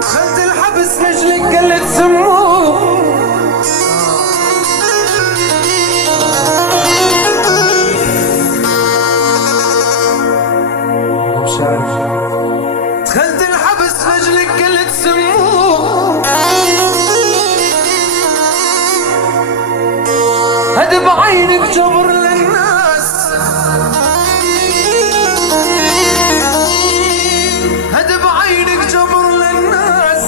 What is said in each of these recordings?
دخلت الحبس لجلك قلت سموه، دخلت الحبس لجلك قلت سموه، هدي بعينك جبر للناس، هدي بعينك جبر للناس،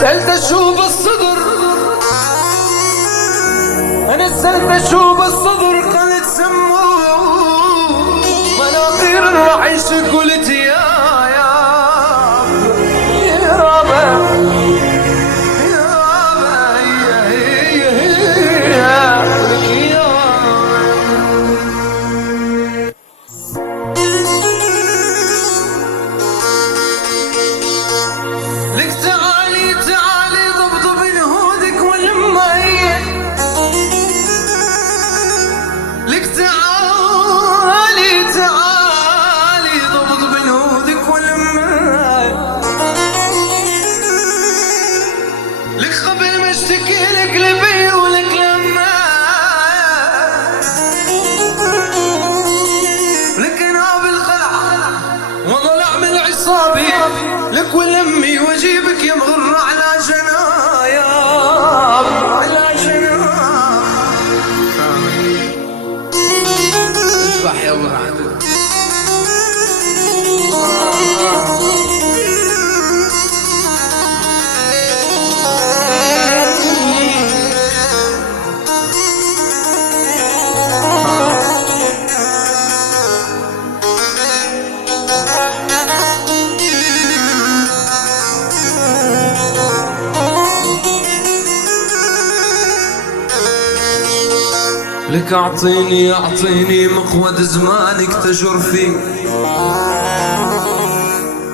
سألت شو بالصدر، أنا سألت شو بالصدر قالت سموه، مناطير الوحش قلت يا رابع يا رابع لك تعالي تعالي ضبضب نهودك والمية، لك تعالي تعالي ضبضب نهودك والمية، لك قبل ما اشتكي لك لبي ولك لما، لك انا بالخلع وضلع من عصابي، لك ولمي واجيبك يا مغر على جنايا على جنايا. اذبح يا ولد. لك اعطيني اعطيني مقود زمانك تجر فيه،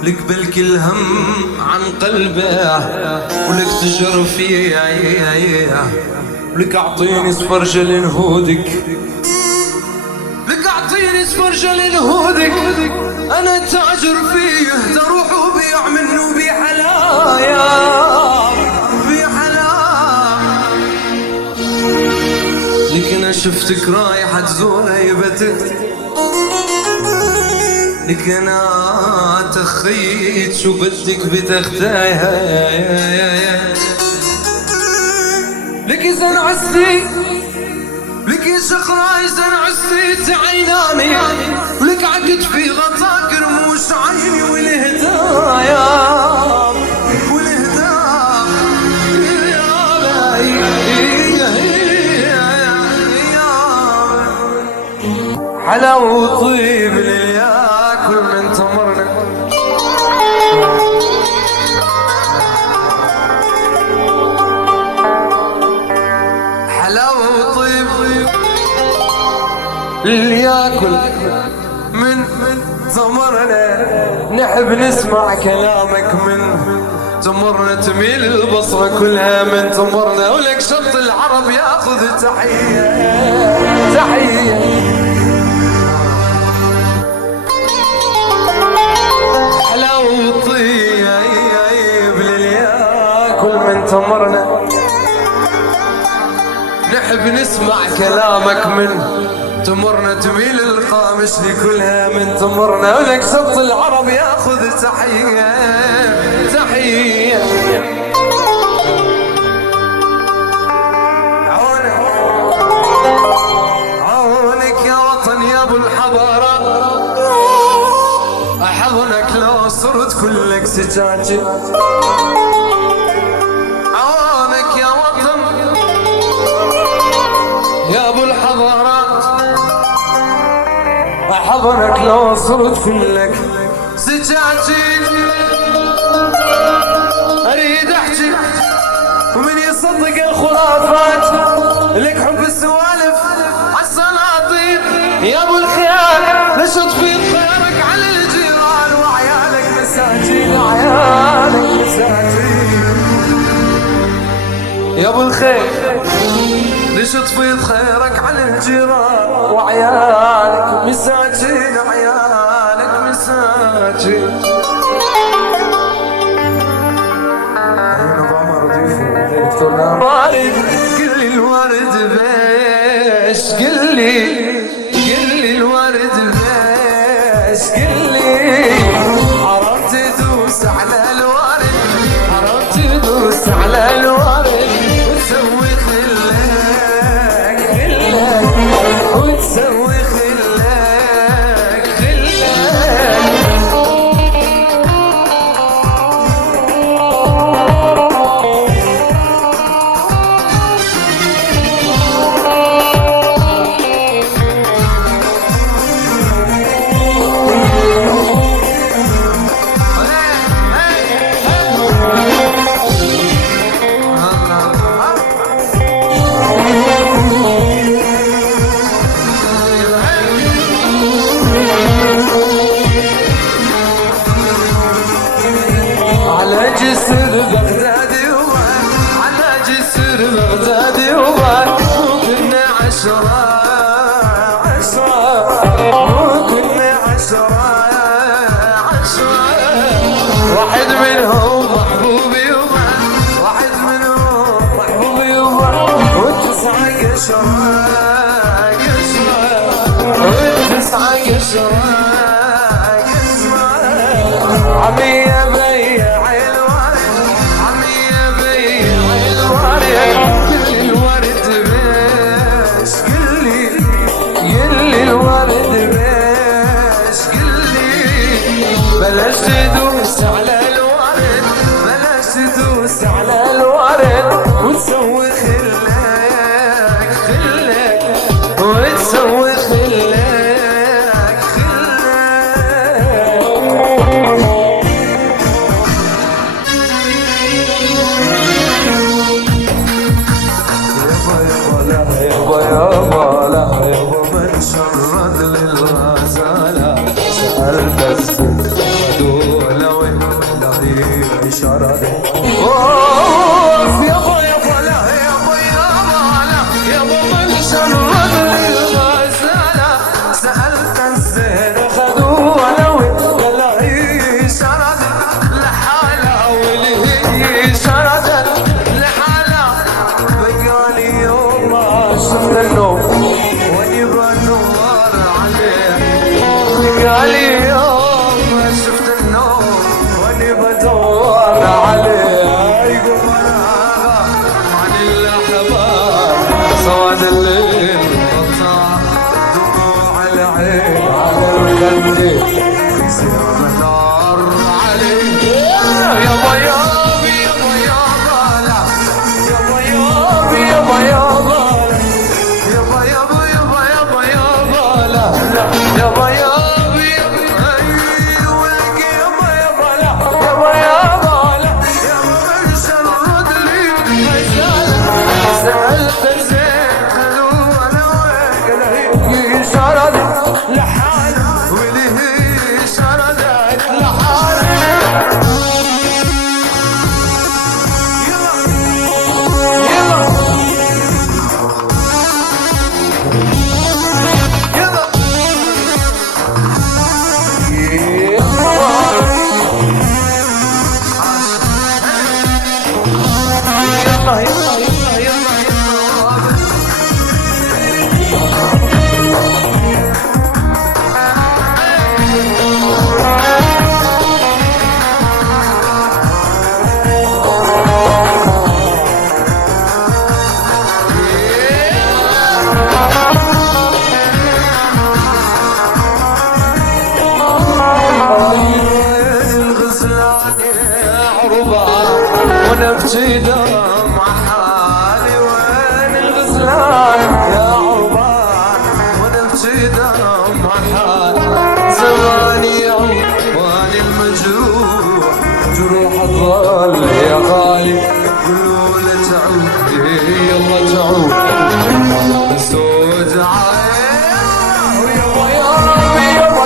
لك بالكل هم عن قلبه ولك تجر فيه، لك اعطيني سفرجة لنهودك، لك اعطيني سفرجة لنهودك، انا تاجر فيه تروح وبيع منه بحلايا لك انا شفتك رايحة تزور هيبتك، لك انا تخيت شو بدك بتختايها، لك اذا عزتي لك يا شقراء اذا عزتي تعيناني، ولك عقد في غطاك رموش عيني والهدايا حلاوة وطيب اللي ياكل من تمرنا، حلاوة وطيب اللي ياكل من تمرنا، نحب نسمع كلامك من تمرنا، تميل البصرة كلها من تمرنا، ولك شط العرب ياخذ تحية تحية. من تمرنا نحب نسمع كلامك من تمرنا، تميل القامش لكلها من تمرنا، ولك سبط العرب ياخذ تحية تحية. عونك يا وطن يا ابو الحضارة، احضنك لو صرت كلك سجاجة، يا ابو الحضارات احضنك لو صرت كلك سجاجي، اريد احكي ومن يصدق الخرافات، لك حب السوالف عالسلاطين يا ابو الخيال، تطفي خيرك على الجيران وعيالك مساكين عيالك مساكين يا ابو الخير ليش تفيض خيرك على الجيران وعيالك مساكين عيالك مساكين قل لي الورد بيش قل لي الورد بيش قل لي عرفت تدوس على الورد عرفت تدوس على الورد وتسوي خلاك وتسوي خلاك واحد منهم محبوبي واحد منهم محبوبي والتسعة قشرة والتسعة قشرة عمي يبيع الورد عمي يبيع الورد كل الورد بيش قل لي الورد بيش قل لي بلاش تدوس على الورد بلاش تدوس على الورد وتسوي خلاك وتسوي خلاك يابا لا يابا من شرد للغزالة سألت السد خدوله ولا هي شرد يابا لا يابا لا يابا من شرد للغزالة سألت السد خدوله ولا هي شرد لحالة والهي شرد لحالة بقالي يوم ما شفت النوم واني بدور عليه بقالي يوم ما شفت النوم واني بدور عليه يقوم انا عن الاحباب سواد الليل قطع دموع العين على الخد يصير نار عليه يابا يابا يابا لا يابا يابا يابا يابا يابا يابا يابا لا يابا يابا ونبكي دمع حالي وين الغزلان يا عربان ونبكي دمع حالي زماني يعود واني المجروح جروح الظل يا غالي قولوا له تعود يلا تعود سود عين يابا يا ربي يابا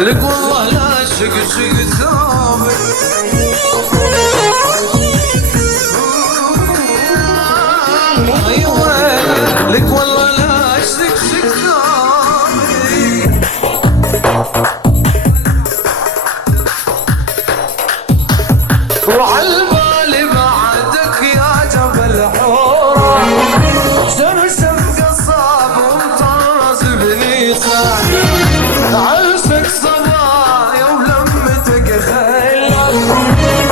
لك والله لا شق ثوبك ايوه لك والله لا شق ثوبك وعالبالي بعدك يا جبل حورة شرشف قصاب ومطرز بنيسان عرسك صبايا ولمتك خيلة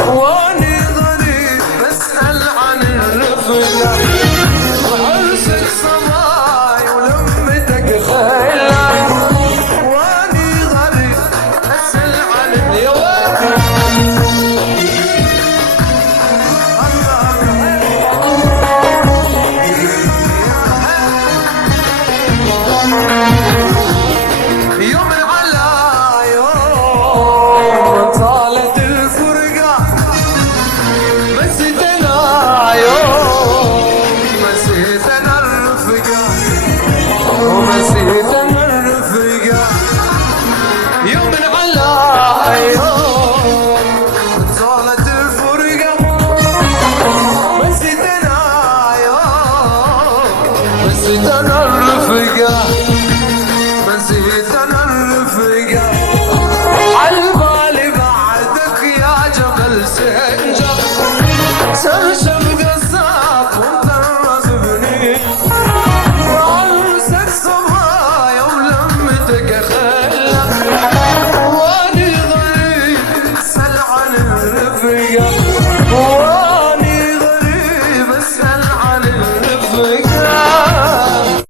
واني غريب بسأل عن الرفقة عرسك صبايا ولمتك خيلة واني غريب بسأل عن اليوم